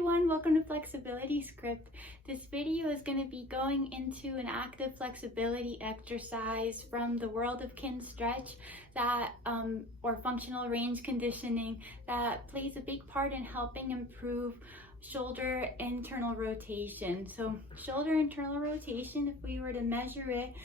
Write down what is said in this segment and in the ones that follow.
everyone, welcome to Flexibility Script. This video is going to be going into an active flexibility exercise from the world of Kinstretch or functional range conditioning that plays a big part in helping improve shoulder internal rotation. So shoulder internal rotation, if we were to measure it,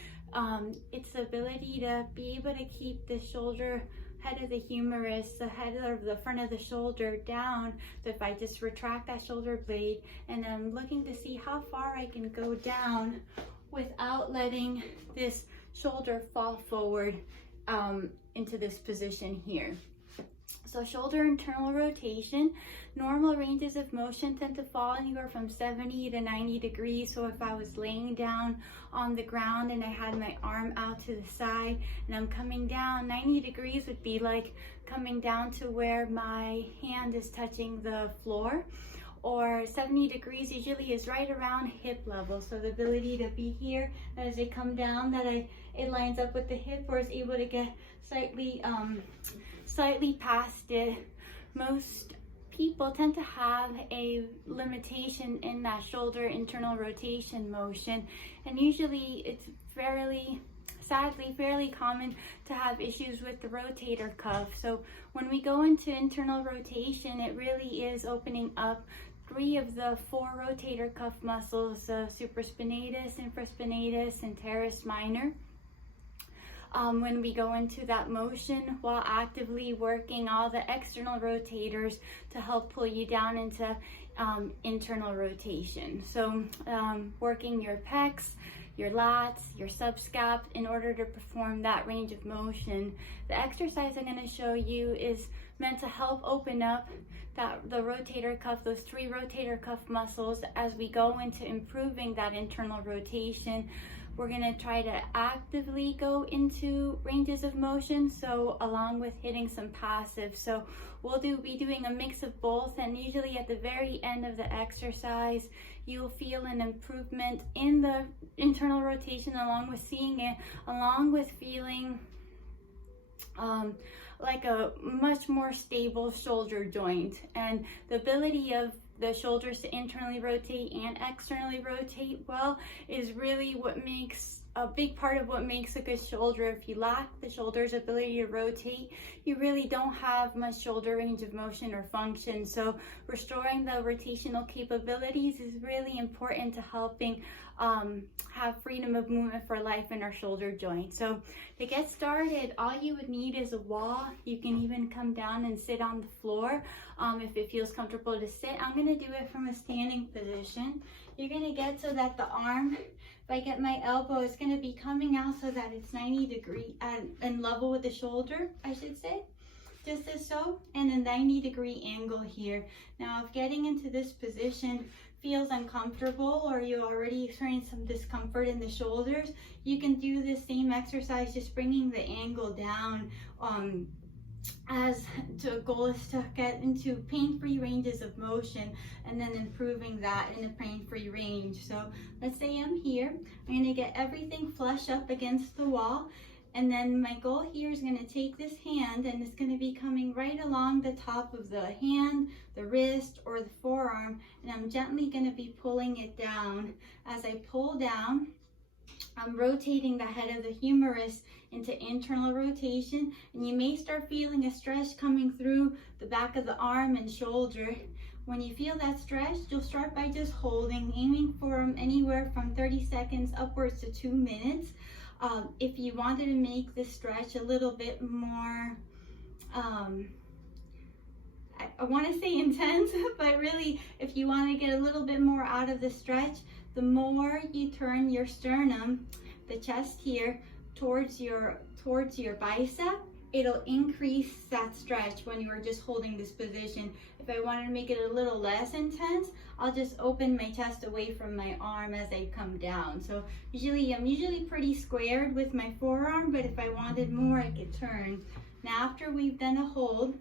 it's the ability to be able to keep the shoulder head of the humerus, the head of the front of the shoulder down. So if I just retract that shoulder blade and I'm looking to see how far I can go down without letting this shoulder fall forward into this position here. So shoulder internal rotation, normal ranges of motion tend to fall anywhere from 70 to 90 degrees. So if I was laying down on the ground and I had my arm out to the side and I'm coming down, 90 degrees would be like coming down to where my hand is touching the floor. Or 70 degrees usually is right around hip level. So the ability to be here, as I come down, that it lines up with the hip or is able to get slightly past it. Most people tend to have a limitation in that shoulder internal rotation motion, and usually it's sadly fairly common to have issues with the rotator cuff. So when we go into internal rotation, it really is opening up 3 of the 4 rotator cuff muscles, supraspinatus, infraspinatus, and teres minor. When we go into that motion while actively working all the external rotators to help pull you down into internal rotation. So working your pecs, your lats, your subscap in order to perform that range of motion. The exercise I'm going to show you is meant to help open up the rotator cuff, those 3 rotator cuff muscles as we go into improving that internal rotation. We're going to try to actively go into ranges of motion, so along with hitting some passive. So we'll be doing a mix of both, and usually at the very end of the exercise, you'll feel an improvement in the internal rotation along with seeing it, along with feeling like a much more stable shoulder joint. And the ability of the shoulders to internally rotate and externally rotate well is really what makes a big part of what makes a good shoulder. If you lack the shoulder's ability to rotate, you really don't have much shoulder range of motion or function. So restoring the rotational capabilities is really important to helping have freedom of movement for life in our shoulder joint. So to get started, all you would need is a wall. You can even come down and sit on the floor if it feels comfortable to sit. I'm going to do it from a standing position. You're going to get so that the arm, if I get my elbow, it's going to be coming out so that it's 90 degrees and level with the shoulder, I should say. Just as so, and a 90-degree angle here. Now, if getting into this position feels uncomfortable or you already experience some discomfort in the shoulders, you can do the same exercise, just bringing the angle down. As the goal is to get into pain-free ranges of motion and then improving that in a pain-free range. So let's say I'm here, I'm going to get everything flush up against the wall, and then my goal here is going to take this hand and it's going to be coming right along the top of the hand, the wrist, or the forearm, and I'm gently going to be pulling it down. As I pull down, I'm rotating the head of the humerus into internal rotation, and you may start feeling a stretch coming through the back of the arm and shoulder. When you feel that stretch, you'll start by just holding, aiming for anywhere from 30 seconds upwards to 2 minutes. If you wanted to make this stretch a little bit more, I want to say intense, but really if you want to get a little bit more out of the stretch, the more you turn your sternum, the chest here, towards your bicep, it'll increase that stretch when you are just holding this position. If I wanted to make it a little less intense, I'll just open my chest away from my arm as I come down. So I'm usually pretty squared with my forearm, but if I wanted more, I could turn. Now after we've done a hold,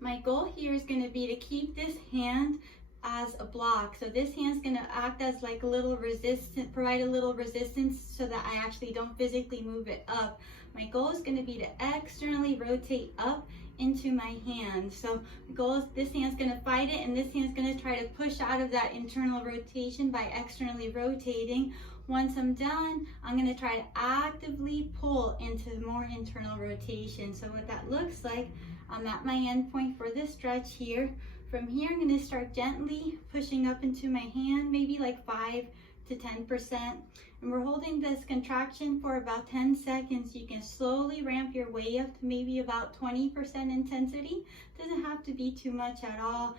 my goal here is going to be to keep this hand as a block. So this hand's going to act as like a little resistance, provide a little resistance so that I actually don't physically move it up. My goal is going to be to externally rotate up into my hand. So the goal is this hand's gonna fight it, and this hand's gonna try to push out of that internal rotation by externally rotating. Once I'm done, I'm gonna try to actively pull into more internal rotation. So what that looks like, I'm at my end point for this stretch here. From here, I'm gonna start gently pushing up into my hand, maybe like 5 to 10%. And we're holding this contraction for about 10 seconds. You can slowly ramp your way up to maybe about 20% intensity. Doesn't have to be too much at all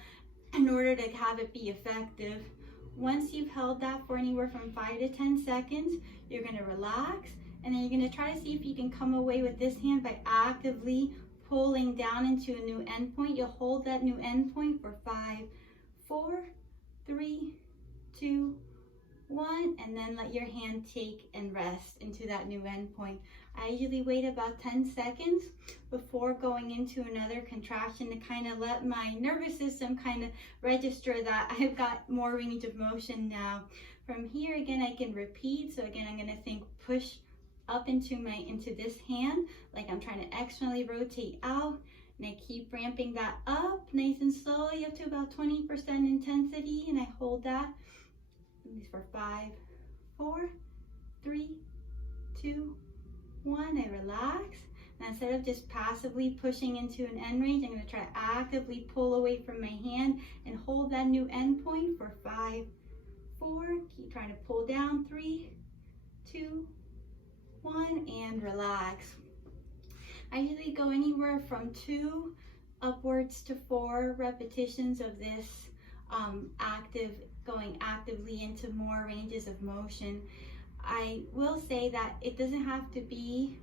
in order to have it be effective. Once you've held that for anywhere from 5 to 10 seconds, you're gonna relax, and then you're gonna try to see if you can come away with this hand by actively pulling down into a new endpoint. You'll hold that new endpoint for 5, 4, 3, 2, 1, and then let your hand take and rest into that new endpoint. I usually wait about 10 seconds before going into another contraction to kind of let my nervous system kind of register that I've got more range of motion now. From here, again, I can repeat. So again, I'm going to think push up into this hand, like I'm trying to externally rotate out, and I keep ramping that up nice and slowly up to about 20% intensity, and I hold that. These for 5, 4, 3, 2, 1. I relax. And instead of just passively pushing into an end range, I'm going to try to actively pull away from my hand and hold that new end point for 5, 4. Keep trying to pull down. 3, 2, 1, and relax. I usually go anywhere from 2 upwards to 4 repetitions of this going actively into more ranges of motion. I will say that it doesn't have to be,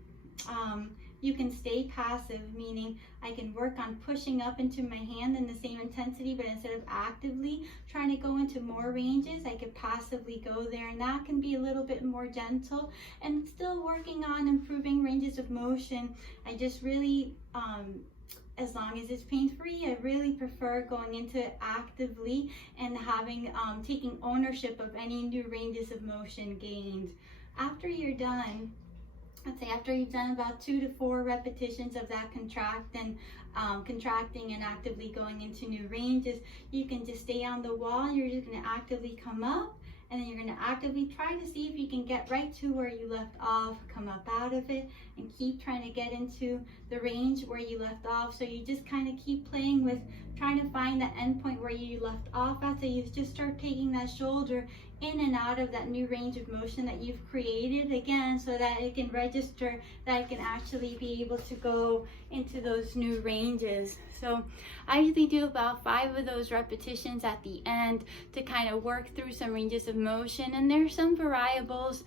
you can stay passive, meaning I can work on pushing up into my hand in the same intensity, but instead of actively trying to go into more ranges, I could passively go there, and that can be a little bit more gentle and still working on improving ranges of motion. I just really, as long as it's pain-free, I really prefer going into it actively and having taking ownership of any new ranges of motion gained. After you're done, let's say after you've done about 2 to 4 repetitions of that contracting and actively going into new ranges, you can just stay on the wall, and you're just going to actively come up, and then you're going to actively try to see if you can get right to where you left off, come up out of it, and keep trying to get into the range where you left off. So you just kind of keep playing with trying to find the end point where you left off at. So you just start taking that shoulder in and out of that new range of motion that you've created, again, so that it can register that it can actually be able to go into those new ranges. So I usually do about 5 of those repetitions at the end to kind of work through some ranges of motion. And there's some variables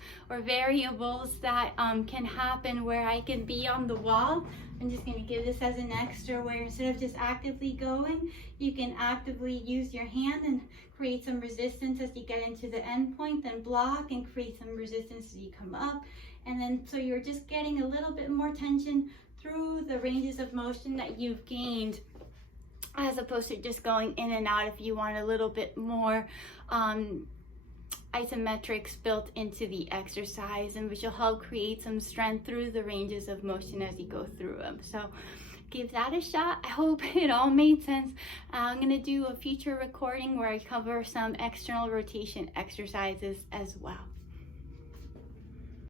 that can happen where I can be on the wall. I'm just going to give this as an extra, where instead of just actively going, you can actively use your hand and create some resistance as you get into the end point, then block and create some resistance as you come up. And then so you're just getting a little bit more tension through the ranges of motion that you've gained, as opposed to just going in and out if you want a little bit more isometrics built into the exercise, and which will help create some strength through the ranges of motion as you go through them. So give that a shot. I hope it all made sense. I'm going to do a future recording where I cover some external rotation exercises as well.